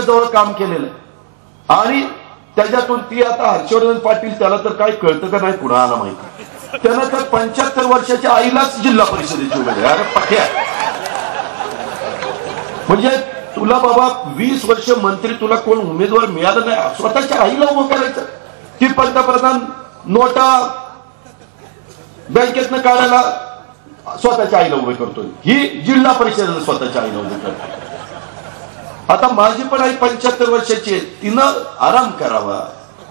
जवळ काम केलेलं आहे आणि त्याच्यातून ती आता हर्षवर्धन पाटील त्याला तर काय कळतं का नाही कुणाला माहिती, त्यानं तर 75 वर्षाच्या आईलाच जिल्हा परिषदेची उमेदवारी. अरे पक्या म्हणजे तुला बाबा 20 वर्ष मंत्री तुला कोण उमेदवार मिळालं नाही, स्वतःच्या आईला उभं करायचं. ती पंतप्रधान नोटा बँकेतनं काढायला स्वतःच्या आईला उभे करतोय, ही जिल्हा परिषदेला स्वतःच्या आईला उभे करतोय. आता माझी पण आई 75 वर्षाची आहे, तिनं आराम करावा.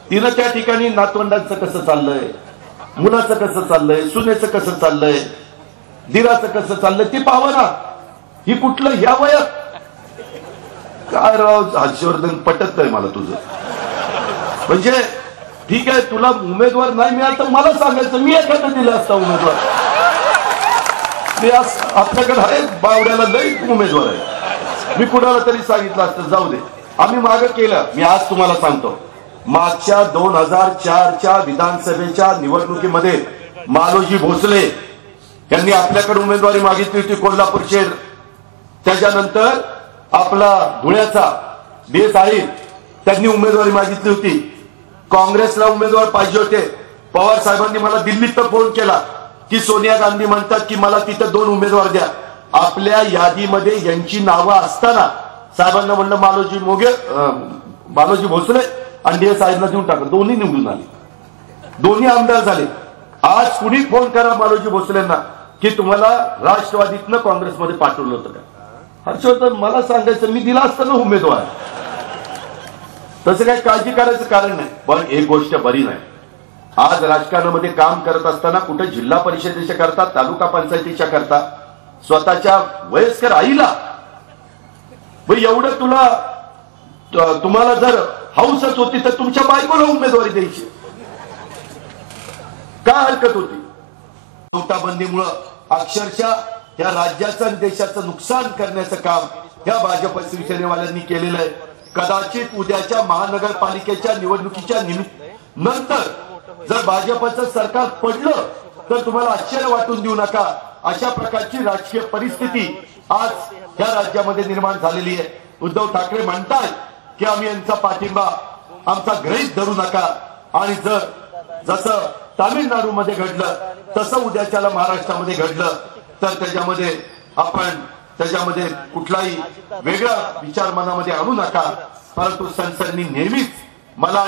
तिनं त्या ठिकाणी नातवंडांचं कसं चाललंय, मुलाचं कसं चाललंय, सुनेचं कसं चाललंय, दिराचं कसं चाललंय ते पाहावं ना. ही कुठलं ह्या वयात काय राव हर्षवर्धन पटत नाही मला तुझं. म्हणजे ठीक आहे तुला उमेदवार नाही मिळाला तर मला सांगायचं, मी एखादा दिला असता उमेदवार. आपल्याकडे आहे बावड्याला लई उमेदवार आहे, मी कुणाला तरी सांगितलं असतं जाऊ दे. आम्ही मागे केलं. मी आज तुम्हाला सांगतो, मागच्या 2004च्या विधानसभेच्या निवडणुकीमध्ये मालोजी भोसले यांनी आपल्याकडे उमेदवारी मागितली होती कोल्हापूर शहर. त्याच्यानंतर आपला धुळ्याचा DS आहे त्यांनी उमेदवारी मागितली होती. काँग्रेसला उमेदवार पाहिजे होते. पवार साहेबांनी मला दिल्लीत फोन केला की सोनिया गांधी म्हणतात की मला तिथे 2 उमेदवार द्या. आपल्या यादीमध्ये यांची नावं असताना साहेबांना म्हणलं मालोजी भोसले आणि DS साहेबला देऊन टाका. दोन्ही निवडून आले, दोन्ही आमदार झाले. आज कुणी फोन करा मालोजी भोसलेंना की तुम्हाला राष्ट्रवादीतनं काँग्रेसमध्ये पाठवलं होतं का. हर्षवर्धन मला सांगायचं मी दिला असताना उमेदवार. तसं काही काळजी करायचं कारण नाही. पण एक गोष्ट बरी नाही, आज राजकारणामध्ये काम करत असताना कुठे जिल्हा परिषदेच्या करता, तालुका पंचायतीच्या करता स्वतःच्या वयस्कर आईला एवढं तुम्हाला जर हौसच होती तर तुमच्या बायकोला उमेदवारी द्यायची काय हरकत होती. नोटाबंदीमुळे अक्षरशः या राज्याचं आणि देशाचं नुकसान करण्याचं काम या भाजप शिवसेनेवाल्यांनी केलेलं आहे. कदाचित उद्याच्या महानगरपालिकेच्या निवडणुकीच्या नंतर जर भाजपचं सरकार पडलं तर तुम्हाला आश्चर्य वाटून देऊ नका. अशा प्रकारची राजकीय परिस्थिती आज या राज्यामध्ये निर्माण झालेली आहे. उद्धव ठाकरे म्हणतात की आम्ही यांचा पाठिंबा आमचा गृहीत धरू नका, आणि जर जसं तामिळनाडूमध्ये घडलं तसं उद्याच्याला महाराष्ट्रामध्ये घडलं तर त्याच्यामध्ये कुठलाही वेगळा विचार मनामध्ये आणू नका. परंतु सनसनी नेहमीच मला